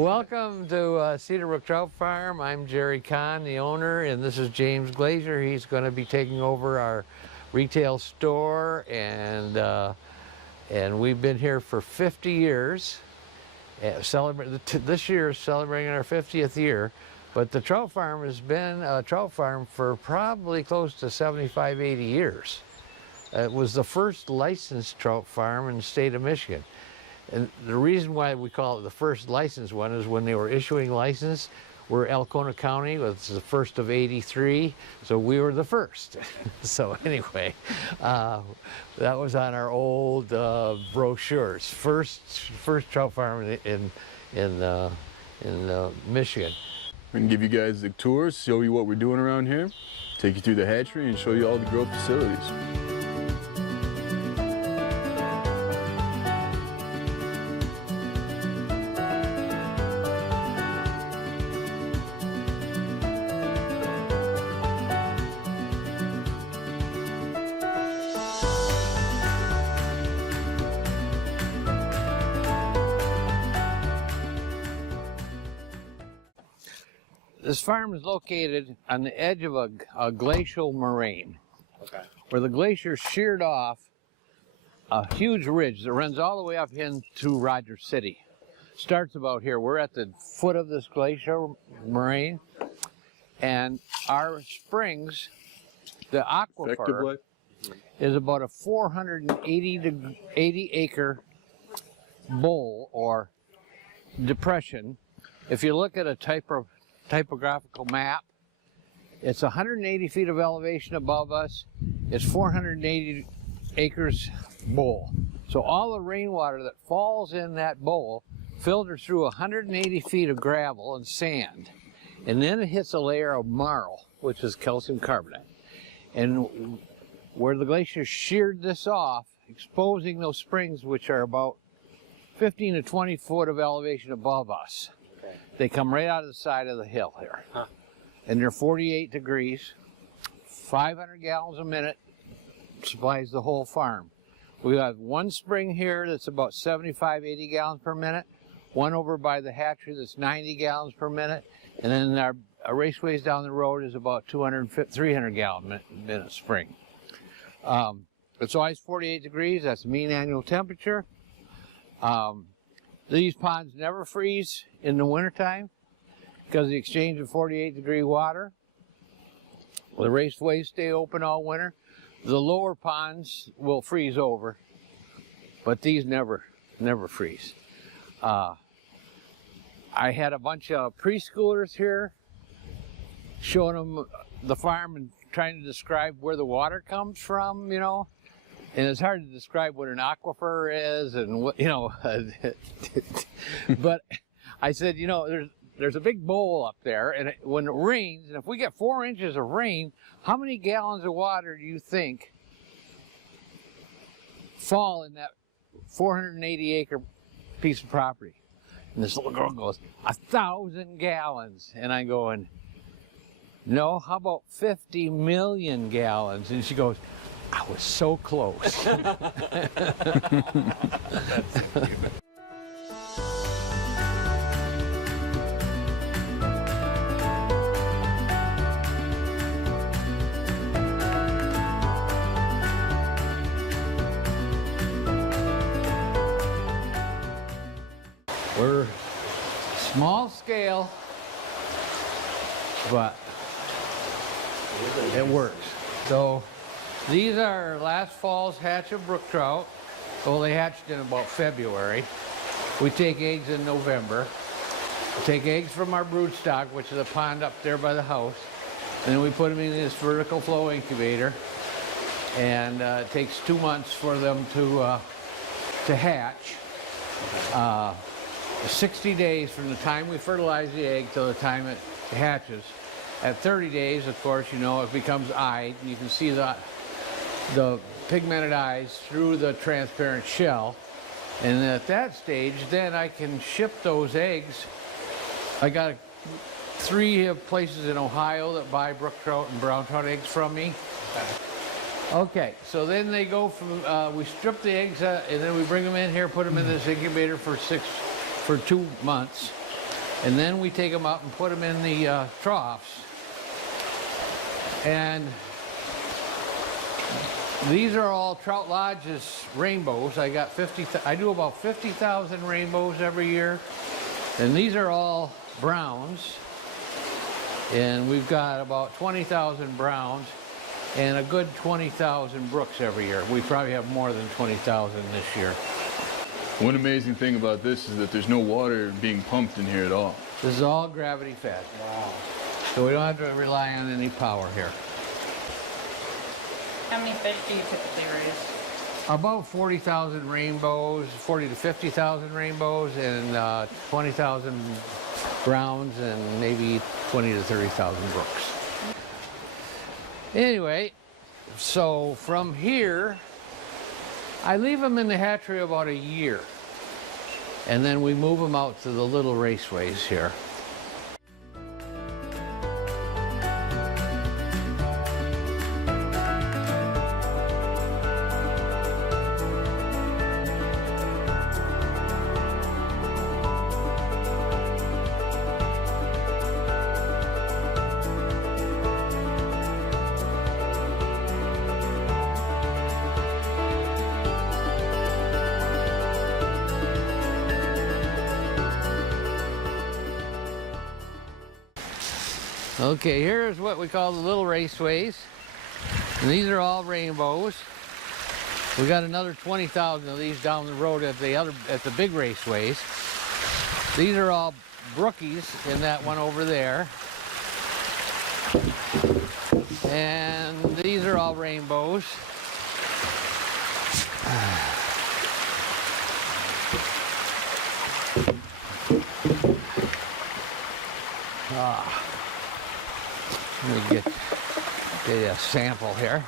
Welcome to Cedar Brook Trout Farm. I'm Jerry Kahn, the owner, and this is James Glazer. He's going to be taking over our retail store, and we've been here for 50 years. This year is celebrating our 50th year, but the trout farm has been a trout farm for probably close to 75, 80 years. It was the first licensed trout farm in the state of Michigan. And the reason why we call it the first licensed one is when they were issuing license, we're Alcona County, it was the first of 83, so we were the first. So anyway, that was on our old brochures. First trout farm in Michigan. We're gonna give you guys the tour, show you what we're doing around here, take you through the hatchery, and show you all the growth facilities. This farm is located on the edge of a glacial moraine, where the glacier sheared off a huge ridge that runs all the way up into Rogers City. Starts about here. We're at the foot of this glacial moraine, and our springs, the aquifer, is about a 480 acre bowl or depression. If you look at a typographical map, it's 180 feet of elevation above us. It's 480 acres bowl. So all the rainwater that falls in that bowl filters through 180 feet of gravel and sand, and then it hits a layer of marl, which is calcium carbonate. And where the glacier sheared this off, exposing those springs, which are about 15 to 20 foot of elevation above us. They come right out of the side of the hill here. And they're 48 degrees, 500 gallons a minute, supplies the whole farm. We have one spring here that's about 75, 80 gallons per minute, one over by the hatchery that's 90 gallons per minute, and then our raceways down the road is about 300 gallon minute spring. It's always 48 degrees, that's the mean annual temperature. These ponds never freeze in the wintertime because of the exchange of 48 degree water. The raceways stay open all winter. The lower ponds will freeze over, but these never freeze. I had a bunch of preschoolers here showing them the farm and trying to describe where the water comes from, you know. And it's hard to describe what an aquifer is and what, you know, but I said, you know, there's a big bowl up there, and when it rains, and if we get 4 inches of rain, how many gallons of water do you think fall in that 480 acre piece of property? And this little girl goes, 1,000 gallons. And I'm going, no, how about 50 million gallons? And she goes, I was so close. We're small scale, but it works. So these are last fall's hatch of brook trout. Well, they hatched in about February. We take eggs in November. We take eggs from our brood stock, which is a pond up there by the house, and then we put them in this vertical flow incubator. And it takes 2 months for them to hatch. 60 days from the time we fertilize the egg till the time it hatches. At 30 days, of course, you know, it becomes eyed. You can see the pigmented eyes through the transparent shell. And at that stage, then I can ship those eggs. I got 3 places in Ohio that buy brook trout and brown trout eggs from me. Okay, so then they go from, we strip the eggs and then we bring them in here, put them in this incubator for 2 months. And then we take them out and put them in the troughs. And these are all Trout Lodge's rainbows. I do about 50,000 rainbows every year. And these are all browns. And we've got about 20,000 browns and a good 20,000 brooks every year. We probably have more than 20,000 this year. One amazing thing about this is that there's no water being pumped in here at all. This is all gravity fed. Wow. So we don't have to rely on any power here. How many fish do you typically raise? About 40,000 rainbows, 40 to 50,000 rainbows, and 20,000 browns, and maybe 20 to 30,000 brooks. Anyway, so from here, I leave them in the hatchery about a year, and then we move them out to the little raceways here. Okay, here's what we call the little raceways. And these are all rainbows. We got another 20,000 of these down the road at the big raceways. These are all brookies in that one over there. And these are all rainbows. Let me get a sample here.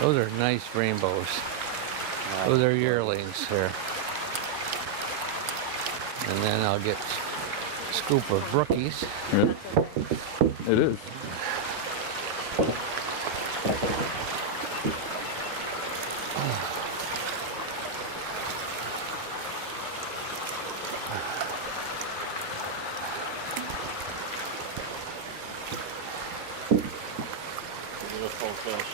Those are nice rainbows. Those are yearlings here. And then I'll get a scoop of brookies. Yeah. It is. Beautiful fish.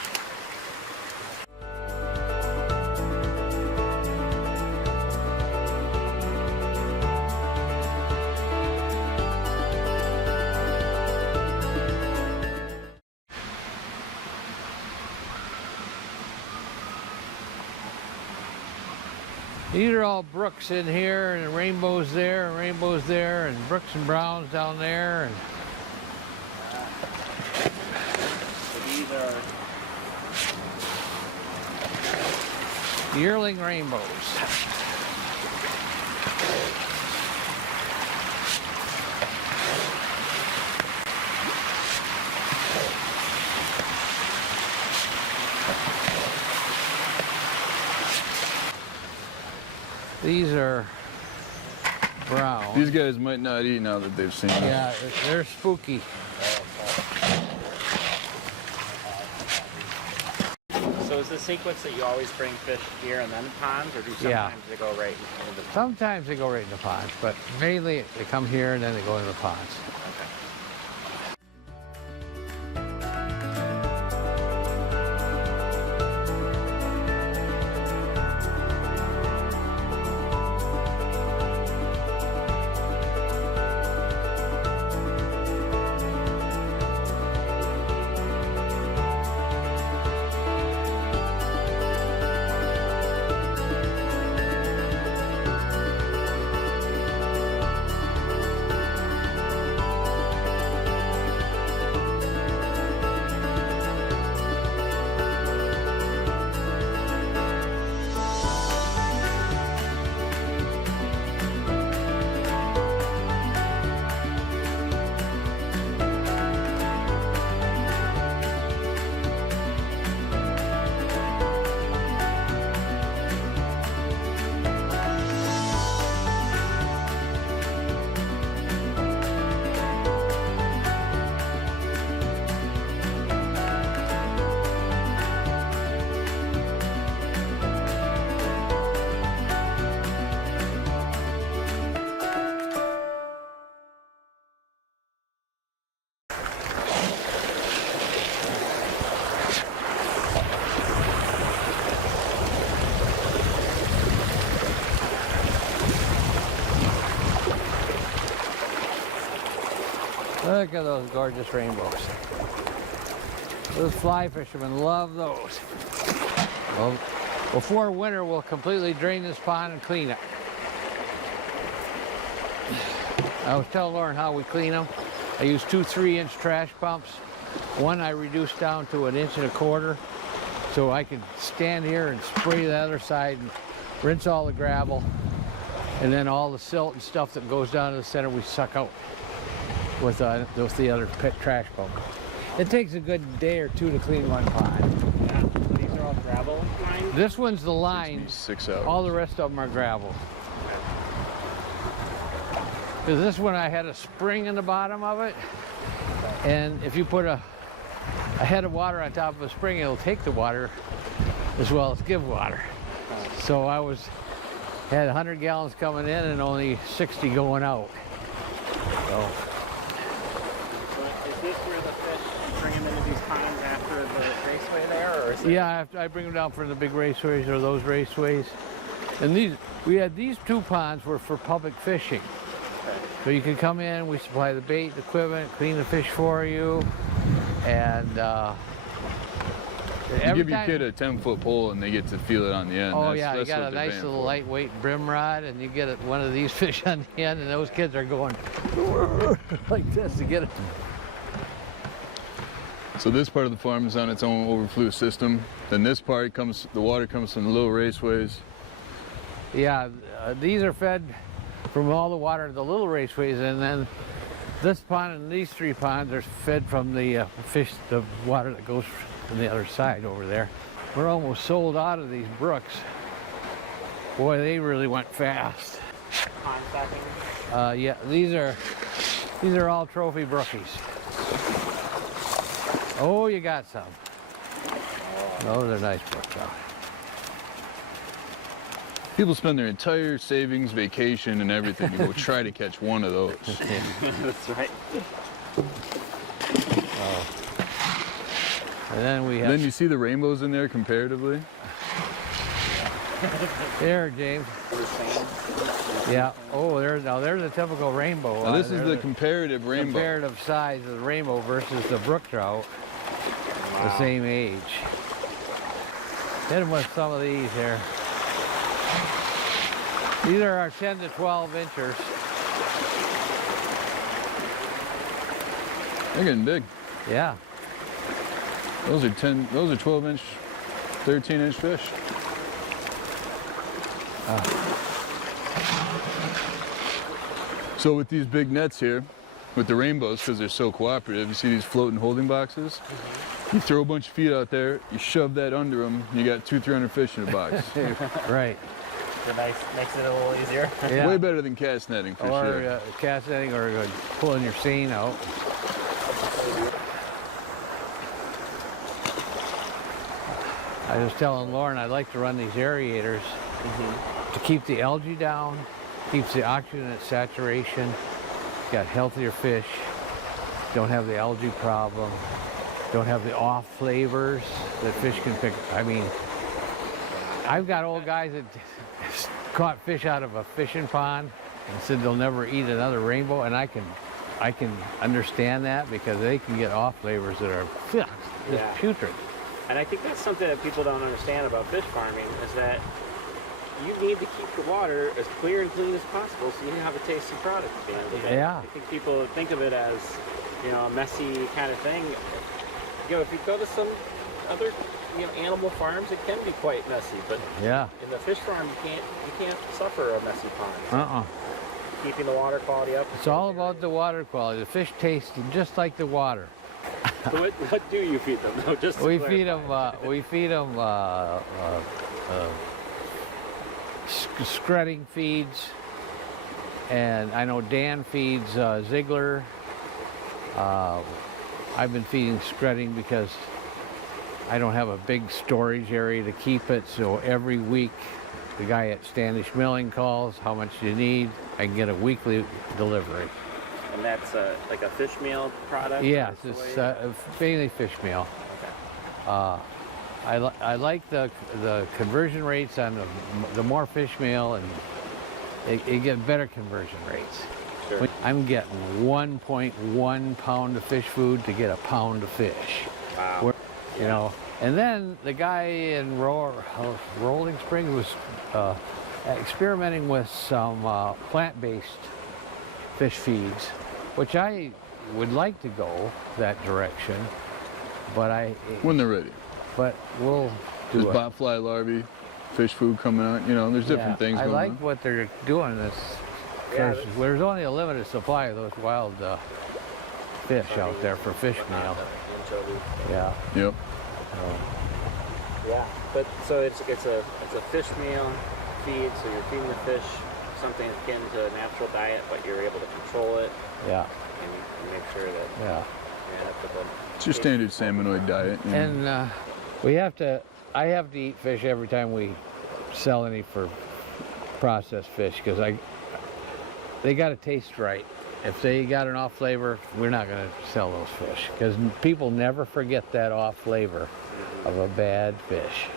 These are all brooks in here, and rainbows there, and rainbows there, and brooks and browns down there. And So these are yearling rainbows. These are brown. These guys might not eat now that they've seen it. Yeah, they're spooky. So is the sequence that you always bring fish here and then ponds, or do sometimes Yeah. they go right into the ponds? Sometimes they go right in the ponds, but mainly they come here and then they go in the ponds. Okay. Look at those gorgeous rainbows. Those fly fishermen love those. Well, before winter, we'll completely drain this pond and clean it. I was telling Lauren how we clean them. I use 2 3-inch trash pumps. One I reduced down to 1 1/4 inch, so I can stand here and spray the other side and rinse all the gravel, and then all the silt and stuff that goes down to the center we suck out with the other trash pump. It takes a good day or 2 to clean one pond. Yeah. These are all gravel lines. This one's the line. 6 hours. All the rest of them are gravel. Because this one I had a spring in the bottom of it, and if you put a head of water on top of a spring, it'll take the water as well as give water. So I had 100 gallons coming in and only 60 going out. So Is this where the fish bring them into these ponds after the raceway there, or is it? yeah, I bring them down for the big raceways or those raceways. And we had these 2 ponds were for public fishing. So you can come in, we supply the bait, the equipment, clean the fish for you, and You give your kid a 10-foot pole and they get to feel it on the end. Oh That's yeah, you what got a they're nice paying little for. lightweight brim rod, and you get one of these fish on the end, and those kids are going like this to get it. So this part of the farm is on its own overflow system. Then this part the water comes from the little raceways. Yeah, these are fed from all the water to the little raceways, and then this pond and these 3 ponds are fed from the the water that goes from the other side over there. We're almost sold out of these brooks. Boy, they really went fast. Pond stacking? Yeah, these are all trophy brookies. Oh, you got some. Those are nice brooks. People spend their entire savings, vacation, and everything to go try to catch one of those. That's right. And then we have Then you see the rainbows in there comparatively. there, James. Yeah. Oh, there's a typical rainbow. Now this is There's the comparative rainbow. comparative size of the rainbow versus the brook trout, the same age. Hit 'em with some of these here. These are our 10 to 12 inchers. They're getting big. Yeah. Those are 12-inch, 13-inch fish. So with these big nets here, with the rainbows, because they're so cooperative, you see these floating holding boxes? You throw a bunch of feet out there, you shove that under them, you got 200-300 fish in a box. Right. Makes it a little easier. Yeah. Way better than cast netting for Or sure. cast netting, or pulling your seine out. I was telling Lauren I like to run these aerators to keep the algae down, keeps the oxygen at saturation, got healthier fish, don't have the algae problem, don't have the off flavors that fish can pick. I mean, I've got old guys that caught fish out of a fishing pond and said they'll never eat another rainbow, and I can understand that, because they can get off flavors that are just Yeah. putrid. And I think that's something that people don't understand about fish farming, is that you need to keep the water as clear and clean as possible so you have a tasty product at the end of the day. Yeah. I think people think of it as, a messy kind of thing. If you go to some other, animal farms, it can be quite messy, but Yeah. in the fish farm, you can't suffer a messy pond. Keeping the water quality up. It's all about the water quality. The fish taste just like the water. So what do you feed them? No, just to We clarify. feed them spreading feeds, and I know Dan feeds Ziegler. I've been feeding spreading because I don't have a big storage area to keep it, so every week the guy at Standish Milling calls, how much do you need? I can get a weekly delivery. And that's like a fish meal product? Yes, or it's soy? mainly fish meal. Okay. I like the conversion rates on the more fish meal, and you get better conversion rates. Sure. I'm getting 1.1 pound of fish food to get a pound of fish. Wow. We're- You know, and then the guy in Rolling Springs was experimenting with some plant-based fish feeds, which I would like to go that direction, but When they're ready. we'll There's do it. botfly larvae, fish food coming out. You know, there's different things I going like on. what they're doing. This Yeah, there's only a limited supply of those wild fish out there for fish meal. Anchovies. Yeah. Yep. Yeah, but so it's a fish meal feed. So you're feeding the fish something akin to a natural diet, but you're able to control it Yeah. and you make sure that Yeah. you end up with It's your standard salmonoid diet. You know. And I have to eat fish every time we sell any for processed fish because they got to taste right. If they got an off flavor, we're not going to sell those fish because people never forget that off flavor of a bad fish.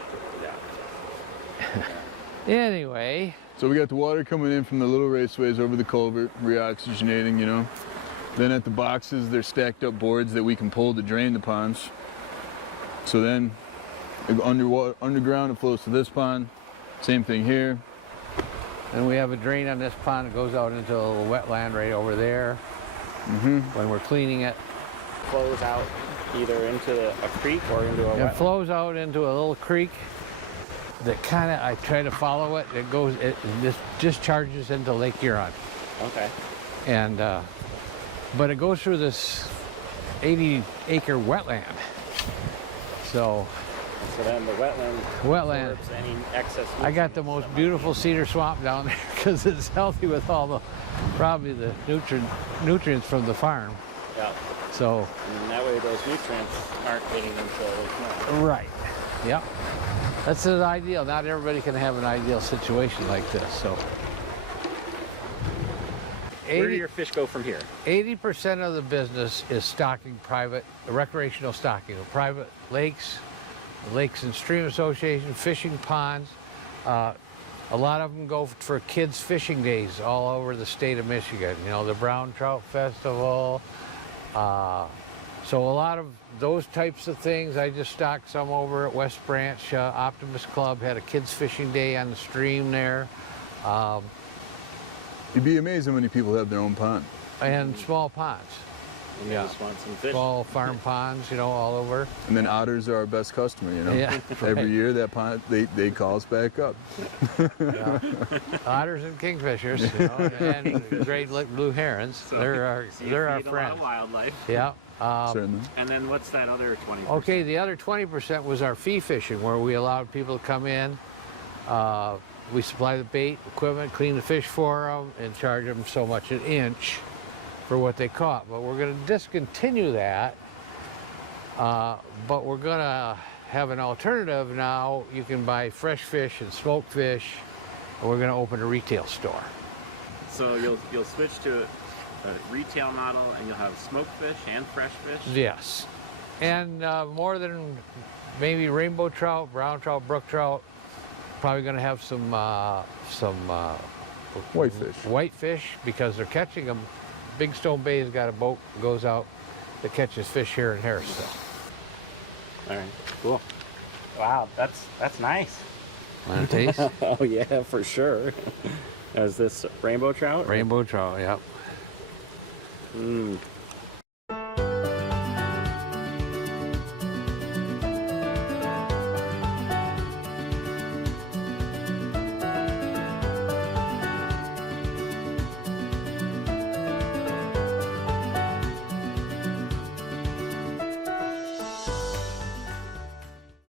Anyway, So we got the water coming in from the little raceways over the culvert, reoxygenating, you know. Then at the boxes, there's stacked up boards that we can pull to drain the ponds. So then underground, it flows to this pond. Same thing here. and we have a drain on this pond that goes out into a little wetland right over there. When we're cleaning it, flows out either into a creek or into a it wetland. flows out into a little creek that kind of, I try to follow it. It just discharges into Lake Huron. Okay. And but it goes through this 80-acre wetland. So So then the wetland absorbs any excess. I got the most beautiful cedar swamp down there because it's healthy with all the probably the nutrients from the farm. Yeah. So And that way those nutrients aren't getting into the plant. right, yep. That's an ideal. Not everybody can have an ideal situation like this. So Where do your fish go from here? 80% of the business is stocking private, recreational stocking of private lakes and stream association, fishing ponds. A lot of them go for kids' fishing days all over the state of Michigan. You know, the Brown Trout Festival. So a lot of those types of things. I just stocked some over at West Branch Optimist Club. Had a kids' fishing day on the stream there. You'd be amazed how many people have their own pond. And small ponds. And you just want some fish. Small farm ponds, you know, all over. And then otters are our best customer, you know. Yeah, Every right. year that pond, they call us back up. Yeah. Otters and kingfishers, you know, and great blue herons. So they're our you friends. feed a lot of wildlife. Yeah. Certainly. And then what's that other 20%? Okay, the other 20% was our fee fishing, where we allowed people to come in. We supply the bait, equipment, clean the fish for them, and charge them so much an inch for what they caught. But we're going to discontinue that. But we're going to have an alternative now. You can buy fresh fish and smoked fish. And we're going to open a retail store. So you'll switch to a retail model, and you'll have smoked fish and fresh fish. Yes. And more than maybe rainbow trout, brown trout, brook trout, probably going to have some Whitefish. whitefish because they're catching them. Big Stone Bay's got a boat that goes out that catches fish here in Harrisville. All right. Cool. Wow, that's nice. Want to taste? Oh yeah, for sure. Is this rainbow trout? Rainbow trout, yep. Mm.